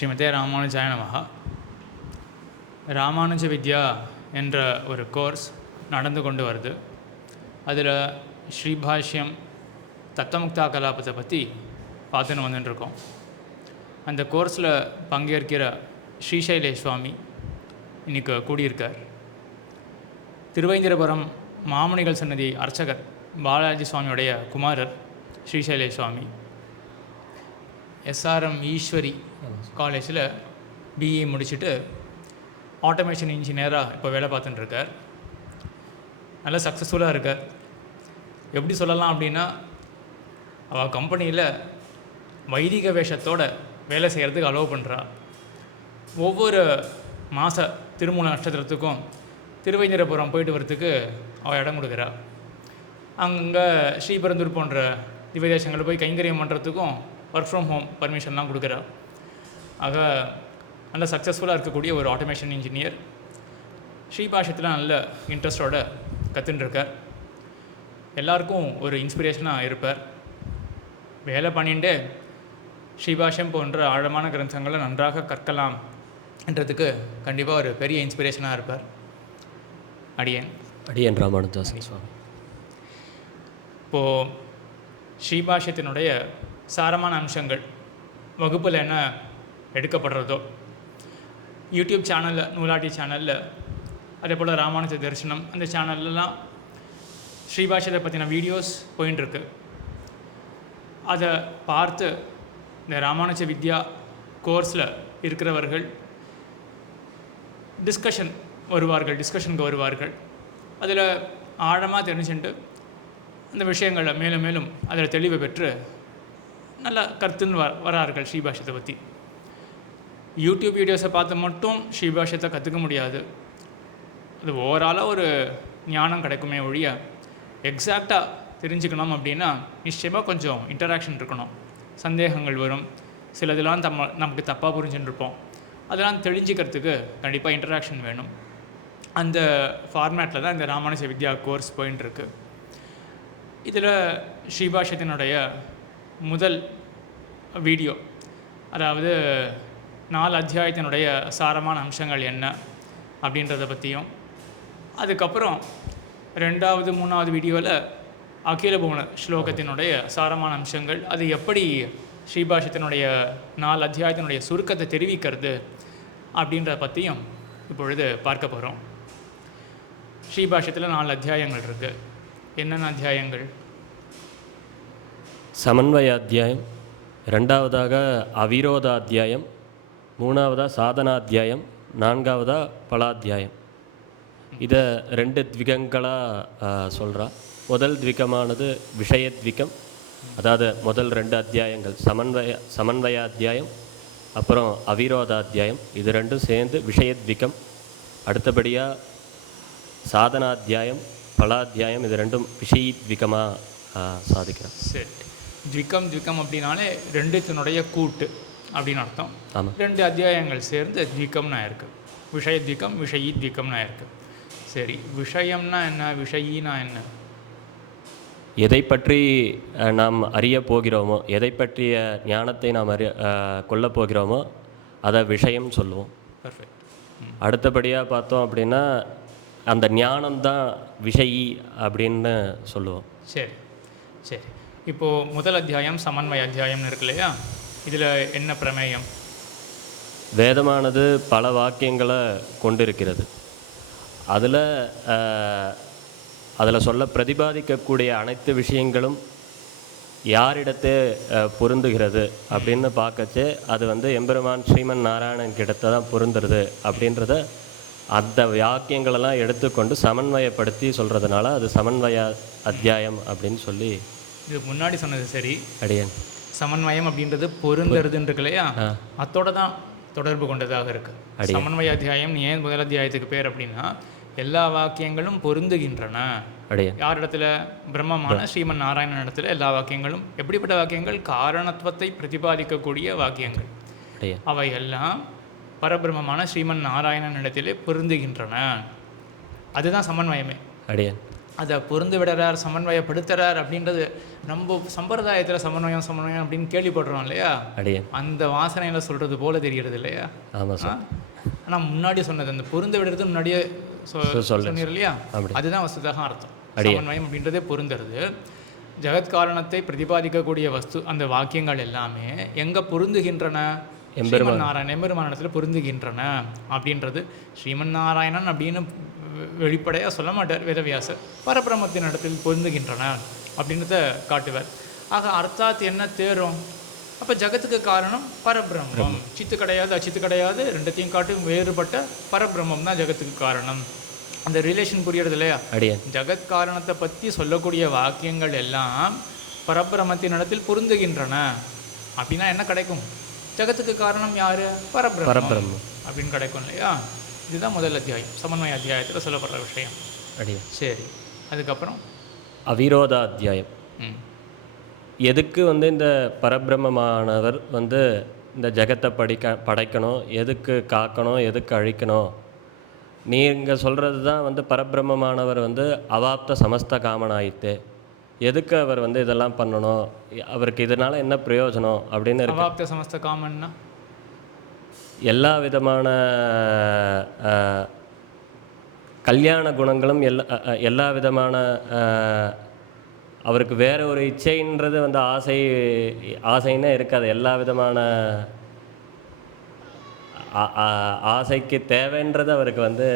ஸ்ரீமதே ராமானுஜாய நமஹ. ராமானுஜ வித்யா என்ற ஒரு கோர்ஸ் நடந்து கொண்டு வருது. அதில் ஸ்ரீபாஷ்யம் தத்தமுக்தா கலாபத்தை பற்றி பார்த்துன்னு வந்துட்டுருக்கோம். அந்த கோர்ஸில் பங்கேற்கிற ஸ்ரீசைலே சுவாமி இன்றைக்கி கூடியிருக்கார். திருவைந்திரபுரம் மாமுனிகள் சன்னதி அர்ச்சகர் பாலாஜி சுவாமியுடைய குமாரர் ஸ்ரீசைலே சுவாமி. எஸ்ஆர்எம் ஈஸ்வரி காலேஜில் பிஇ முடிச்சுட்டு ஆட்டோமேஷன் இன்ஜினியராக இப்போ வேலை பார்த்துட்டுருக்கார். நல்லா சக்ஸஸ்ஃபுல்லாக இருக்கார். எப்படி சொல்லலாம் அப்படின்னா, அவள் கம்பெனியில் வைதிக வேஷத்தோடு வேலை செய்கிறதுக்கு அலோவ் பண்ணுறா. ஒவ்வொரு மாத திருமூல நட்சத்திரத்துக்கும் திருவைந்திரபுரம் போயிட்டு வரத்துக்கு அவள் இடம் கொடுக்குறா. அங்கே ஸ்ரீபெருந்தூர் போன்ற திவ்யதேசங்களில் போய் கைங்கரியம் பண்ணுறதுக்கும் ஒர்க் ஃப்ரம் ஹோம் பர்மிஷன்லாம் கொடுக்குறா. ஆக நல்ல சக்ஸஸ்ஃபுல்லாக இருக்கக்கூடிய ஒரு ஆட்டோமேஷன் இன்ஜினியர். ஸ்ரீபாஷ்யத்தில் நல்ல இன்ட்ரெஸ்டோடு கற்றுட்டுருக்கார். எல்லாருக்கும் ஒரு இன்ஸ்பிரேஷனாக இருப்பார். வேலை பண்ணிட்டு ஸ்ரீபாஷ்யம் போன்ற ஆழமான கிரந்தங்களை நன்றாக கற்கலாம் என்றதுக்கு கண்டிப்பாக ஒரு பெரிய இன்ஸ்பிரேஷனாக இருப்பார். அடியேன் ராமானுஜாசன் சுவாமி. இப்போது ஸ்ரீபாஷ்யத்தினுடைய சாரமான அம்சங்கள் வகுப்பில் என்ன எடுக்கப்படுறதோ, யூடியூப் சேனலில், நூலாட்டி சேனலில், அதே போல் ராமானுஜ தரிசனம் அந்த சேனல்லாம் ஸ்ரீபாஷ்யத்தை பற்றின வீடியோஸ் போயின்ட்டுருக்கு. அதை பார்த்து இந்த ராமானுஜ வித்யா கோர்ஸில் இருக்கிறவர்கள் டிஸ்கஷனுக்கு வருவார்கள். அதில் ஆழமாக தெரிஞ்சுட்டு அந்த விஷயங்களை மேலும் மேலும் அதில் தெளிவை பெற்று நல்லா கருத்துன்னு வரார்கள். ஸ்ரீபாஷ்யத்தை பற்றி யூடியூப் வீடியோஸை பார்த்து மட்டும் ஸ்ரீபாஷ்யத்தை கற்றுக்க முடியாது. அது ஓவராலாக ஒரு ஞானம் கிடைக்குமே ஒழிய எக்ஸாக்டாக தெரிஞ்சுக்கணும் அப்படின்னா நிச்சயமாக கொஞ்சம் இன்டராக்ஷன் இருக்கணும். சந்தேகங்கள் வரும், சிலதெல்லாம் நமக்கு தப்பாக புரிஞ்சுட்டுருப்போம். அதெல்லாம் தெளிஞ்சிக்கிறதுக்கு கண்டிப்பாக இன்டராக்ஷன் வேணும். அந்த ஃபார்மேட்டில் தான் இந்த ராமானுஜ வித்யா கோர்ஸ் போயின்ட்டுருக்கு. இதில் ஸ்ரீபாஷ்யத்தினுடைய முதல் வீடியோ, அதாவது 4 அத்தியாயத்தினுடைய சாரமான அம்சங்கள் என்ன அப்படின்றத பற்றியும், அதுக்கப்புறம் 2வது 3வது வீடியோவில் அகில புவன ஸ்லோகத்தினுடைய சாரமான அம்சங்கள், அது எப்படி ஸ்ரீபாஷ்யத்தினுடைய 4 அத்தியாயத்தினுடைய சுருக்கத்தை தெரிவிக்கிறது அப்படின்றத பற்றியும் இப்பொழுது பார்க்க போகிறோம். ஸ்ரீபாஷ்யத்தில் 4 அத்தியாயங்கள் இருக்குது. என்னென்ன அத்தியாயங்கள்? சமன்வயாத்தியாயம், 2வதாக அவிரோதாத்தியாயம், 3வதாக சாதனாத்தியாயம், 4வதாக பலாத்தியாயம். இதை 2 த்விகங்களாக சொல்கிறா. முதல் த்விகமானது விஷயத்விகம், அதாவது முதல் 2 அத்தியாயங்கள் சமன்வயாத்தியாயம், அப்புறம் அவிரோதாத்தியாயம். இது 2ம் சேர்ந்து விஷயத்விகம். அடுத்தபடியாக சாதனாத்தியாயம், பலாத்தியாயம். இது 2ம் விஷயத்விகமாக சாதிக்கிறோம். சரி, த்விகம் அப்படின்னாலே 2த்தினுடைய கூட்டு அப்படின்னு அர்த்தம். ஆமாம், 2 அத்தியாயங்கள் சேர்ந்து த்விகம்னா இருக்குது. விஷயத்விகம், விஷயத்விகம்னா இருக்குது. சரி, விஷயம்னா என்ன, விஷயினா என்ன? எதை பற்றி நாம் அறிய போகிறோமோ, எதை பற்றிய ஞானத்தை நாம் கொள்ளப் போகிறோமோ அதை விஷயம் சொல்லுவோம். பர்ஃபெக்ட். அடுத்தபடியாக பார்த்தோம் அப்படின்னா அந்த ஞானம்தான் விஷயி அப்படின்னு சொல்லுவோம். சரி சரி, இப்போது முதல் அத்தியாயம் சமன்வய அத்தியாயம்னு இருக்கு இல்லையா? இதில் என்ன பிரமேயம்? வேதமானது பல வாக்கியங்களை கொண்டிருக்கிறது. அதில் சொல்ல பிரதிபாதிக்கக்கூடிய அனைத்து விஷயங்களும் யாரிடத்தே பொருந்துகிறது அப்படின்னு பார்க்கச்சு அது எம்பெருமான் ஸ்ரீமன் நாராயணன் கிட்ட தான் பொருந்துறது அப்படின்றத அந்த வாக்கியங்களெல்லாம் எடுத்துக்கொண்டு சமன்வயப்படுத்தி சொல்கிறதுனால அது சமன்வய அத்தியாயம் அப்படின்னு சொல்லி. இது முன்னாடி சொன்னது சரி. அடியேன் சமன்வயம் அப்படின்றது பொருந்துறதுன்னு இருக்கு இல்லையா? அதோட தான் தொடர்பு கொண்டதாக இருக்குது. சமன்வய அத்தியாயம் ஏன் முதல் அத்தியாயத்துக்கு பேர் அப்படின்னா, எல்லா வாக்கியங்களும் பொருந்துகின்றன. யாரிடத்துல? பிரம்மமான ஸ்ரீமன் நாராயணன் இடத்துல எல்லா வாக்கியங்களும். எப்படிப்பட்ட வாக்கியங்கள்? காரணத்துவத்தை பிரதிபாதிக்கக்கூடிய வாக்கியங்கள். அவை எல்லாம் பரபிரம்மமான ஸ்ரீமன் நாராயணன் இடத்திலே பொருந்துகின்றன. அதுதான் சமன்வயமே. அதை பொருந்து விடுறார், சமன்வயப்படுத்துகிறார் அப்படின்றது நம்ம சம்பிரதாயத்தில் சமன்வயம் சமன்வயம் அப்படின்னு கேள்விப்படுறோம் இல்லையா, அடியே அந்த வாசனையில் சொல்கிறது போல தெரிகிறது இல்லையா. ஆமாம் சார். ஆனால் முன்னாடி சொன்னது அந்த பொருந்த விடுறது முன்னாடியே சொன்னீர் இல்லையா, அதுதான் வஸ்துதாக அர்த்தம். சமன்வயம் அப்படின்றதே பொருந்துறது. ஜெகத்காரணத்தை பிரதிபாதிக்கக்கூடிய வஸ்து அந்த வாக்கியங்கள் எல்லாமே எங்கே பொருந்துகின்றன? ஸ்ரீமன் நாராயணன் எம்பெருமானிடத்தில் பொருந்துகின்றன அப்படின்றது. ஸ்ரீமன் நாராயணன் அப்படின்னு வெளிப்படையாக சொல்ல மாட்டார் வேதவியாசர், பரபிரமத்தின் இடத்தில் பொருந்துகின்றன அப்படின்றத காட்டுவார். ஆக அர்த்தாத் என்ன தேரும்? அப்போ ஜகத்துக்கு காரணம் பரபிரம்மம். சித்து கிடையாது அச்சித்து கிடையாது, ரெண்டுத்தையும் காட்டும் வேறுபட்ட பரபிரம்மம் தான் ஜகத்துக்கு காரணம். அந்த ரிலேஷன் புரியுறது இல்லையா. ஜகத் காரணத்தை பற்றி சொல்லக்கூடிய வாக்கியங்கள் எல்லாம் பரபிரமத்தின் இடத்தில் பொருந்துகின்றன அப்படின்னா என்ன கிடைக்கும்? ஜகத்துக்கு காரணம் யார்? பரபிரம்மம் அப்படின்னு கிடைக்கும் இல்லையா. இதுதான் முதல் அத்தியாயம், சமன்வய அத்தியாயத்தில் சொல்லப்படுற விஷயம். சரி, அதுக்கப்புறம் அவிரோத அத்தியாயம். எதுக்கு இந்த பரபிரம்மமானவர் இந்த ஜகத்தை படைக்கணும், எதுக்கு காக்கணும், எதுக்கு அழிக்கணும்? நீங்கள் சொல்கிறது தான் பரபிரம்மமானவர் அவாப்த சமஸ்த காமனாயிட்டு, எதுக்கு அவர் இதெல்லாம் பண்ணணும், அவருக்கு இதனால் என்ன பிரயோஜனம் அப்படின்னு இருக்கு. அவாப்த சமஸ்த காமன்னா எல்லா விதமான கல்யாண குணங்களும் எல்லா விதமான அவருக்கு வேற ஒரு இச்சைன்றது ஆசைன்னே இருக்காது. எல்லா விதமான ஆசைக்கு தேவைன்றது அவருக்கு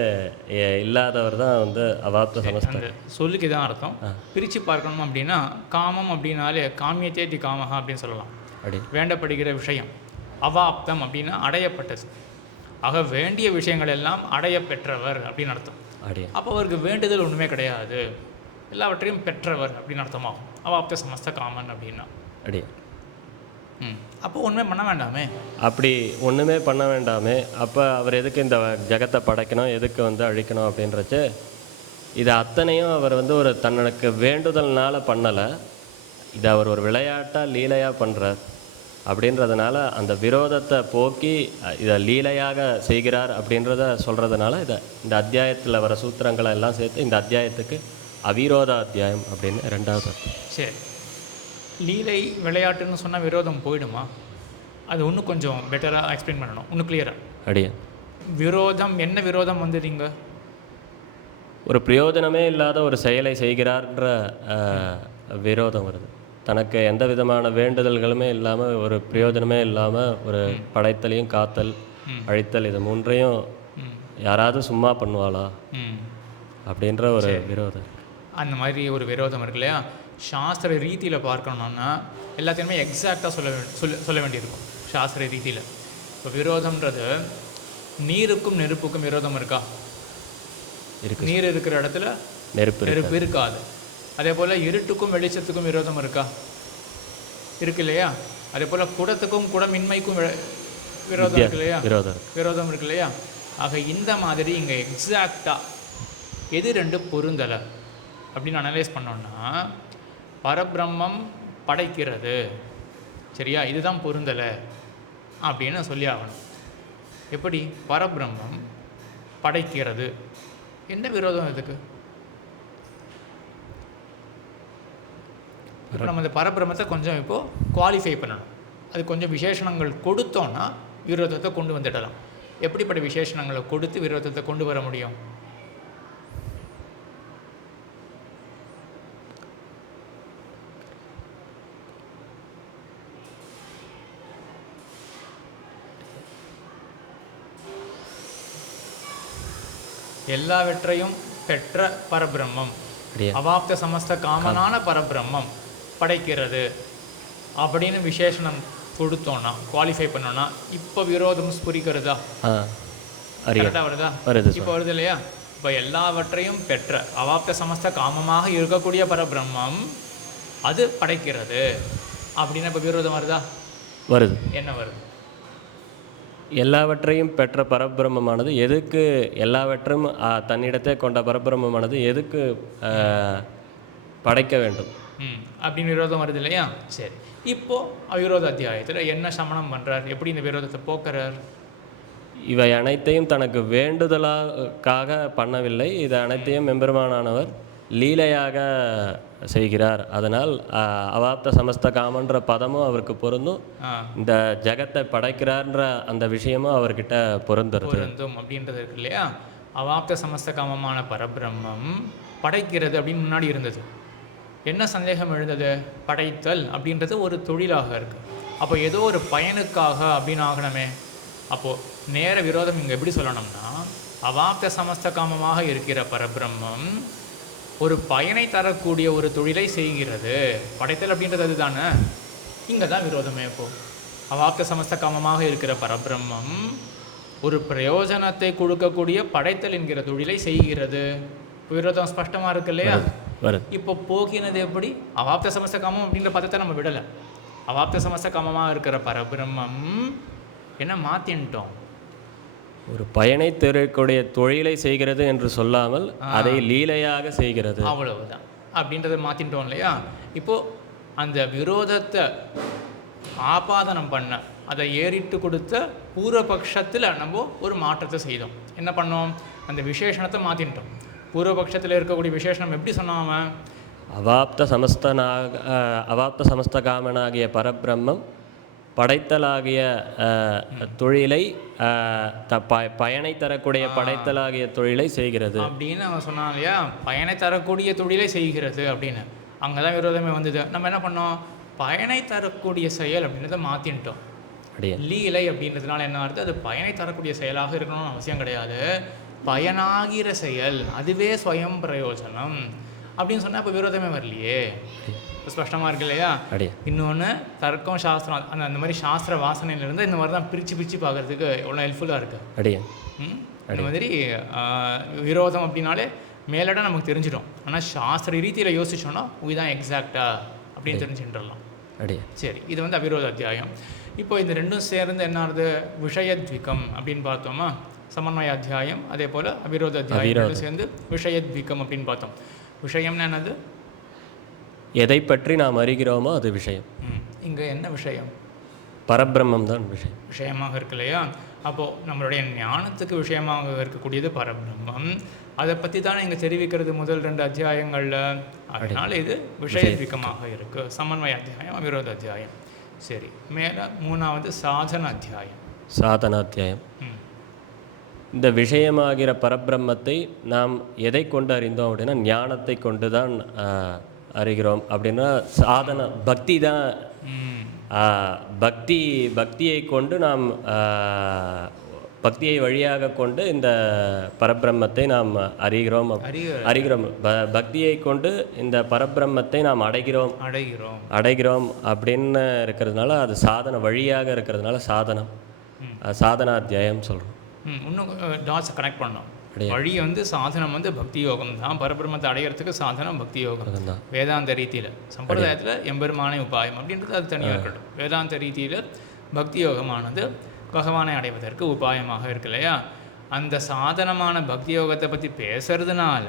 இல்லாதவர் தான் அவாப்த சமஸ்த. சொல்லுக்கு தான் அர்த்தம். பிரித்து பார்க்கணும் அப்படின்னா காமம் அப்படின்னாலே காமியத்தேதி காமஹா அப்படின்னு சொல்லலாம். வேண்டப்படுகிற விஷயம். அவாப்தம் அப்படின்னா அடையப்பட்டது. ஆக வேண்டிய விஷயங்கள் எல்லாம் அடைய பெற்றவர் அப்படின்னு அர்த்தம். அப்போ அவருக்கு வேண்டுதல் ஒன்றுமே கிடையாது, எல்லாவற்றையும் பெற்றவர் அப்படின்னு அர்த்தமாகும் அவாப்த சமஸ்த காமன் அப்படின்னா. அப்போ ஒன்றுமே பண்ண வேண்டாமே. அப்படி ஒன்றுமே பண்ண வேண்டாமே. அப்போ அவர் எதுக்கு இந்த ஜகத்தை படைக்கணும், எதுக்கு அழிக்கணும் அப்படின்றச்சு இது அத்தனையும் அவர் ஒரு தன்னுக்கு வேண்டுதல்னால பண்ணலை, இதை அவர் ஒரு விளையாட்டாக லீலையாக பண்ணுறார். அப்படின்றதுனால அந்த விரோதத்தை போக்கி இதை லீலையாக செய்கிறார் அப்படின்றத சொல்கிறதுனால இந்த அத்தியாயத்தில் வர சூத்திரங்களை எல்லாம் சேர்த்து இந்த அத்தியாயத்துக்கு அவிரோத அத்தியாயம் அப்படின்னு ரெண்டாவது அர்த்தம். சரி, லீலை விளையாட்டுன்னு சொன்னால் விரோதம் போயிடுமா? அது இன்னும் கொஞ்சம் பெட்டராக எக்ஸ்பிளைன் பண்ணணும், இன்னும் கிளியராக. விரோதம் என்ன விரோதம் வந்ததுங்க? ஒரு பிரயோஜனமே இல்லாத ஒரு செயலை செய்கிறார்ன்ற விரோதம் வருது. தனக்கு எந்த விதமான வேண்டுதல்களுமே இல்லாமல், ஒரு பிரயோஜனமே இல்லாமல் ஒரு படைத்தலையும் காத்தல் அழித்தல் இது மூன்றையும் யாராவது சும்மா பண்ணுவாளா அப்படின்ற ஒரு விரோதம். அந்த மாதிரி ஒரு விரோதம் இருக்கு இல்லையா. சாஸ்திர ரீதியில் பார்க்கணுன்னா எல்லாத்தையுமே எக்ஸாக்டாக சொல்ல வேண்டியிருக்கும் சாஸ்திர ரீதியில். இப்போ விரோதம்ன்றது நீருக்கும் நெருப்புக்கும் விரோதம் இருக்கா? நீர் இருக்கிற இடத்துல நெருப்பு இருக்காது. அதே போல் இருட்டுக்கும் வெளிச்சத்துக்கும் விரோதம் இருக்கா? இருக்கு இல்லையா. அதே போல் குடத்துக்கும் குடமின்மைக்கும் விரோதம் இருக்கு இல்லையா, விரோதம் இருக்கு இல்லையா. ஆக இந்த மாதிரி இங்கே எக்ஸாக்டாக எது ரெண்டு பொருந்தலை அப்படின்னு அனலைஸ் பண்ணோன்னா பரபிரம்மம் படைக்கிறது, சரியா, இதுதான் பொருந்தலை அப்படின்னு சொல்லி ஆகணும். எப்படி பரபிரம்மம் படைக்கிறது, என்ன விரோதம் இதுக்கு? இப்போ நம்ம இந்த பரபிரமத்தை கொஞ்சம் இப்போது குவாலிஃபை பண்ணணும். அது கொஞ்சம் விசேஷணங்கள் கொடுத்தோன்னா விரோதத்தை கொண்டு வந்துடலாம். எப்படிப்பட்ட விசேஷணங்களை கொடுத்து விரோதத்தை கொண்டு வர முடியும்? எல்லாவற்றையும் பெற்ற பரபிரம்மம், அவாப்த சமஸ்த காமனான பரபிரம்மம் படைக்கிறது அப்படின்னு விசேஷனம் கொடுத்தோன்னா, குவாலிஃபை பண்ணோன்னா, இப்போ விரோதம் ஸ்புரிக்கிறதா? கரெக்டாக வருதா? இப்போ வருது இல்லையா. இப்போ எல்லாவற்றையும் பெற்ற அவாப்த சமஸ்த காமமாக இருக்கக்கூடிய பரபிரம்மம் அது படைக்கிறது அப்படின்னு இப்போ விரோதம் வருதா? வருது. என்ன வருது? எல்லாவற்றையும் பெற்ற பரபிரம்மமானது எதுக்கு, எல்லாவற்றையும் தன்னிடத்தை கொண்ட பரபிரம்மமானது எதுக்கு படைக்க வேண்டும் அப்படின்னு விரோதம் வருது இல்லையா. சரி, இப்போது அவிரோத அத்தியாயத்தில் என்ன சமணம் பண்ணுறார், எப்படி இந்த விரோதத்தை போக்குறார்? இவை அனைத்தையும் தனக்கு வேண்டுதலுக்காக பண்ணவில்லை, இது அனைத்தையும் எம்பெருமானானவர் லீலையாக செய்கிறார். அதனால் அவாப்த சமஸ்த காமன்ற பதமும் அவருக்கு பொருந்தும், இந்த ஜெகத்தை படைக்கிறார்ன்ற அந்த விஷயமும் அவர்கிட்ட பொருந்தும் அப்படின்றது இருக்கு இல்லையா. அவாப்த சமஸ்த காமமான பரபிரம்மம் படைக்கிறது அப்படின்னு முன்னாடி இருந்தது. என்ன சந்தேகம் எழுந்தது? படைத்தல் அப்படின்றது ஒரு தொழிலாக இருக்குது. அப்போ ஏதோ ஒரு பயனுக்காக அப்படின்னு ஆகணுமே. அப்போது நேர விரோதம் இங்கே எப்படி சொல்லணும்னா, அவாப்த சமஸ்த காமமாக இருக்கிற பரபிரம்மம் ஒரு பயனை தரக்கூடிய ஒரு தொழிலை செய்கிறது. படைத்தல் அப்படின்றது அது தானே. இங்கே தான் விரோதமே. இப்போது அவாப்த சமஸ்த காமமாக இருக்கிற பரபிரம்மம் ஒரு பிரயோஜனத்தை கொடுக்கக்கூடிய படைத்தல் என்கிற தொழிலை செய்கிறது. விரோதம் ஸ்பஷ்டமாக இருக்கு இல்லையா. இப்போ போக்கினது எப்படி? அவாப்த சமஸ்த காமம் அப்படின்ற பதத்தை நம்ம விடலை. அவாப்த சமஸ்த காமமாக இருக்கிற பரபிரம்மம் என்ன மாற்றின்ட்டோம்? ஒரு பயனை தரக்கூடிய தொழிலை செய்கிறது என்று சொல்லாமல் அதை லீலையாக செய்கிறது, அவ்வளவுதான் அப்படின்றத மாற்றிட்டோம் இல்லையா. இப்போது அந்த விரோதத்தை ஆபாதனம் பண்ண, அதை ஏறிட்டு கொடுத்த பூர்வபக்ஷத்தில் நம்ம ஒரு மாற்றத்தை செய்தோம். என்ன பண்ணோம்? அந்த விசேஷணத்தை மாற்றிட்டோம். பூர்வபக்ஷத்தில் இருக்கக்கூடிய விசேஷனம் எப்படி சொன்னாம, அவாப்த சமஸ்த காமனாகிய பரபிரம்மம் படைத்தலாகிய தொழிலை பயனை தரக்கூடிய படைத்தலாகிய தொழிலை செய்கிறது அப்படின்னு அவன் சொன்னான் இல்லையா. பயனை தரக்கூடிய தொழிலை செய்கிறது அப்படின்னு. அங்கே தான் விரோதமே வந்தது. நம்ம என்ன பண்ணோம்? பயனை தரக்கூடிய செயல் அப்படின்றத மாற்றிட்டோம். லீலை அப்படின்றதுனால என்ன அர்த்தம்? அது பயனை தரக்கூடிய செயலாக இருக்கணும்னு அவசியம் கிடையாது. பயனாகிற செயல் அதுவே ஸ்வயம் பிரயோஜனம் அப்படின்னு சொன்னால் இப்போ விரோதமே வரலையே. ஸ்பஷ்டமாக இருக்கு இல்லையா. இன்னொன்று தர்க்கம் சாஸ்திரம் அந்த மாதிரி சாஸ்திர வாசனையிலேருந்து இந்த மாதிரி தான் பிரித்து பார்க்குறதுக்கு எவ்வளோ ஹெல்ப்ஃபுல்லாக இருக்குது. இந்த மாதிரி விரோதம் அப்படின்னாலே மேலடம் நமக்கு தெரிஞ்சிடும். ஆனால் சாஸ்திர ரீதியில் யோசிச்சோன்னா இதுதான் எக்ஸாக்டா அப்படின்னு தெரிஞ்சுட்டுலாம். சரி, இது வந்து அவிரோத அத்தியாயம். இப்போ இந்த ரெண்டும் சேர்ந்து என்ன ஆகுது? விஷயத்விகம் அப்படின்னு பார்த்தோமா. சமன்வய அத்தியாயம் அதே போல் அவிரோத அத்தியாயம் சேர்ந்து விஷயத்விகம் அப்படின்னு பார்த்தோம். விஷயம்னா என்னது? எதை பற்றி நாம் அறிகிறோமோ அது விஷயம். இங்கே என்ன விஷயம்? பரபிரம்மம் தான் விஷயமாக இருக்கு இல்லையா. அப்போது நம்மளுடைய ஞானத்துக்கு விஷயமாக இருக்கக்கூடியது பரபிரம்மம். அதை பற்றி தானே இங்கே தெரிவிக்கிறது முதல் 2 அத்தியாயங்களில். அதனால் இது விஷயத்விகமாக இருக்குது. சமன்வய அத்தியாயம், அவிரோத அத்தியாயம். சரி, மேலே 3வது சாதன அத்தியாயம். சாதன அத்தியாயம். இந்த விஷயமாகிற பரபிரம்மத்தை நாம் எதை கொண்டு அறிந்தோம் அப்படின்னா ஞானத்தை கொண்டு தான் அறிகிறோம். அப்படின்னா சாதன பக்தி தான். பக்தியை கொண்டு நாம் பக்தியை வழியாக கொண்டு இந்த பரபிரம்மத்தை நாம் அறிகிறோம். பக்தியை கொண்டு இந்த பரபிரம்மத்தை நாம் அடைகிறோம் அப்படின்னு இருக்கிறதுனால அது சாதன வழியாக இருக்கிறதுனால சாதனாத்தியாயம் சொல்கிறோம். இன்னும் டாட்ஸை கனெக்ட் பண்ணோம். வழி வந்து சாதனம் வந்து பக்தி யோகம் தான். பரபிரம்மத்தை அடையிறதுக்கு சாதனம் பக்தி யோகம் தான். வேதாந்த ரீதியில் சம்பிரதாயத்தில் எம்பெருமானை உபாயம் அப்படின்றது அது தனியாக இருக்கட்டும். வேதாந்த ரீதியில் பக்தி யோகமானது பகவானை அடைவதற்கு உபாயமாக இருக்கு இல்லையா. அந்த சாதனமான பக்தி யோகத்தை பற்றி பேசுறதுனால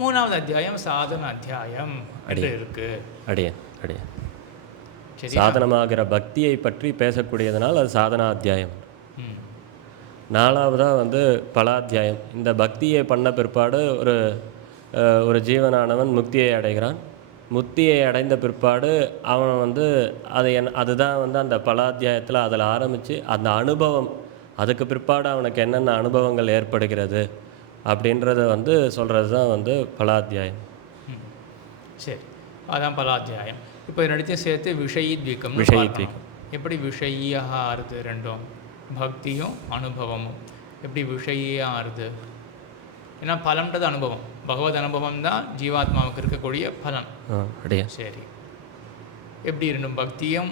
3வது அத்தியாயம் சாதன அத்தியாயம் இருக்கு. சாதனமாகிற பக்தியை பற்றி பேசக்கூடியதுனால் அது சாதனா அத்தியாயம். 4வதாக வந்து பலாத்தியாயம். இந்த பக்தியை பண்ண பிற்பாடு ஒரு ஜீவனானவன் முக்தியை அடைகிறான். முக்தியை அடைந்த பிற்பாடு அவன் வந்து அதுதான் வந்து அந்த பலாத்தியாயத்தில் அதில் ஆரம்பித்து அந்த அனுபவம், அதுக்கு பிற்பாடு அவனுக்கு என்னென்ன அனுபவங்கள் ஏற்படுகிறது அப்படின்றத வந்து சொல்கிறது தான் வந்து பலாத்தியாயம். சரி, அதான் பலாத்தியாயம். இப்போ ரெண்டுத்தையும் சேர்த்து விஷயத்விகம். எப்படி விஷயாக ஆறுது? ரெண்டும் பக்தியும் அனுபவமும் எப்படி விஷயாக ஆறுது? ஏன்னா பலன்றது அனுபவம், பகவத் அனுபவம் தான் ஜீவாத்மாவுக்கு இருக்கக்கூடிய பலன். சரி, எப்படி இருந்தும் பக்தியும்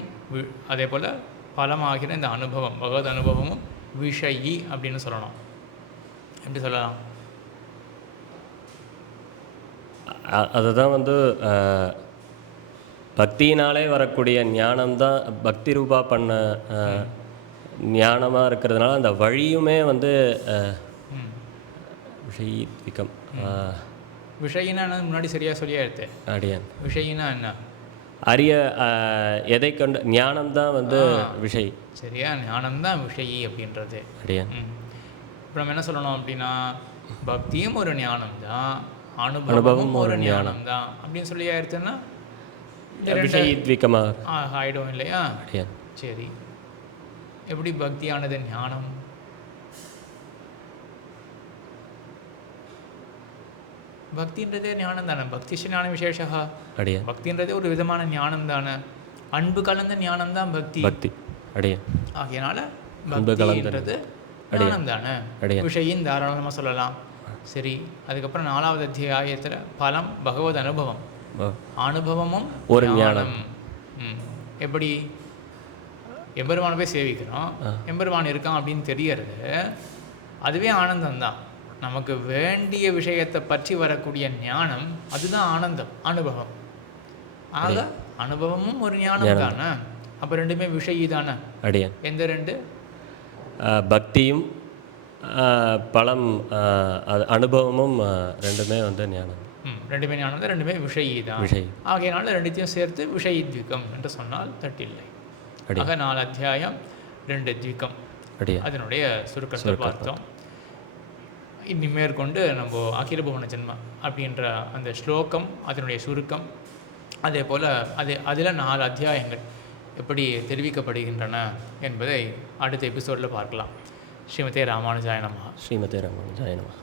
அதே போல் பலமாகிற இந்த அனுபவம் பகவத் அனுபவமும் விஷயி அப்படின்னு சொல்லணும். எப்படி சொல்லலாம்? அதுதான் வந்து பக்தியினாலே வரக்கூடிய ஞானம்தான் பக்தி ரூபா பண்ண ஞானமாக இருக்கிறதுனால அந்த வழியுமே வந்து விஷயித்விகம். விஷயினா முன்னாடி சரியாக சொல்லியா எடுத்தேன். அடியான் விஷயினா என்ன? அரிய எதை கொண்டு ஞானம்தான் வந்து விஷய். சரியா, ஞானம்தான் விஷயி அப்படின்றது. அடியான். இப்போ நம்ம என்ன சொல்லணும் அப்படின்னா, பக்தியும் ஒரு ஞானம் தான், அனுபவமும் ஒரு ஞானம் தான் அப்படின்னு சொல்லி ஆயிடுச்சுன்னா விஷயத்விகமாக ஆகிடும் இல்லையா? அடியன். சரி, எப்படி பக்தியானது ஞானம்? பக்தின்றதே ஞானம் தானே. பக்திஷ ஞான விசேஷா. அடியன். பக்தின்றதே ஒரு விதமான ஞானம் தானே. அன்பு கலந்த ஞானம் தான் பக்தி. பக்தி அடியன். ஆகையினால அன்பு பக்தின்றது ஞானம் தானே. அடியன். விஷயம் தாராளமாக சொல்லலாம். சரி, அதுக்கப்புறம் 4வது அத்தியாயத்தில் பலம் பகவத் அனுபவம். அனுபவமும் ஒரு ஞானம். எப்படி எம்பெருமானை போய் சேவிக்கிறோம், எம்பெருமான் இருக்கான் அப்படின்னு தெரியறது, அதுவே ஆனந்தம்தான். நமக்கு வேண்டிய விஷயத்தை பற்றி வரக்கூடிய ஞானம் அதுதான் ஆனந்தம், அனுபவம். ஆக அனுபவமும் ஒரு ஞானம் தானே. அப்போ ரெண்டுமே விஷயி தானே. அடியன். எந்த ரெண்டு? பக்தியும் பலம் அனுபவமும் ரெண்டுமே வந்து ஞானம். ரெண்டுமே ஞானம் தான், ரெண்டுமே விஷயி தான். ஆகையினால ரெண்டுத்தையும் சேர்த்து விஷயத்விகம் என்று சொன்னால் தட்டில்லை. ஆக 4 அத்தியாயம் 2 த்விகம் அதனுடைய சுருக்கத்தை பார்த்தோம். இனி மேற்கொண்டு நம்ம அகில புவன ஜென்ம அப்படின்ற அந்த ஸ்லோகம், அதனுடைய சுருக்கம், அதே போல் அதில் 4 அத்தியாயங்கள் எப்படி தெரிவிக்கப்படுகின்றன என்பதை அடுத்த எபிசோடில் பார்க்கலாம். ஸ்ரீமதே ராமானுஜாய நமஹ. ஸ்ரீமதே ராமானுஜாய நமஹ.